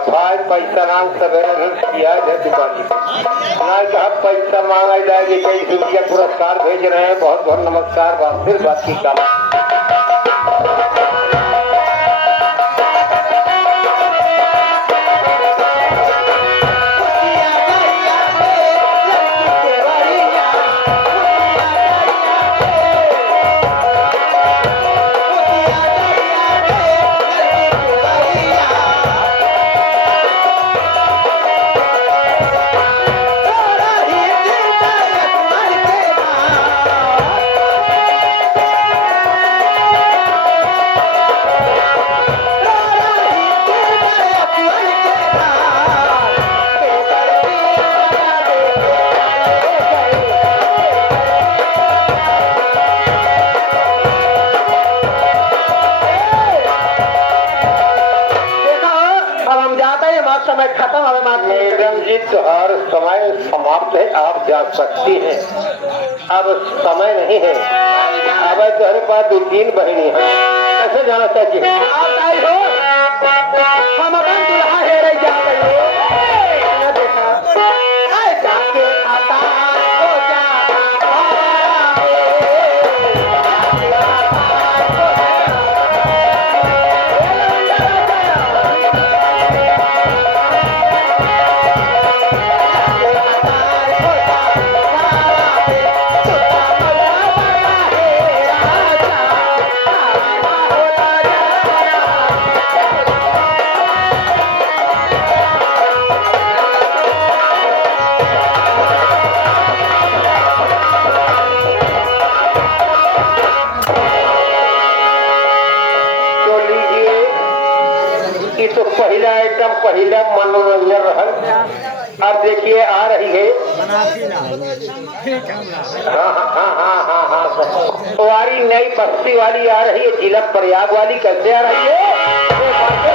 भाई पैसा नाम सवेरे किया है दुकानी नहीं कहा पैसा मांगा जाएगी 23 रुपया पुरस्कार भेज रहे हैं बहुत बहुत नमस्कार बात फिर बात की काम समय खत्म है मैडम जी हर समय समाप्त है आप जा सकती हैं अब समय नहीं है अब तुम्हारे पास 2-3 बहनी है कैसे जाना चाहिए आप आई हो हम अपन दुल्हा है रही जा रही हो जाके आता हो जा तो पहला आइटम पहला मनोरंजन रहा अब देखिए आ रही है सवारी नई बस्ती वाली आ रही है जिला प्रयाग वाली कैसे आ रही है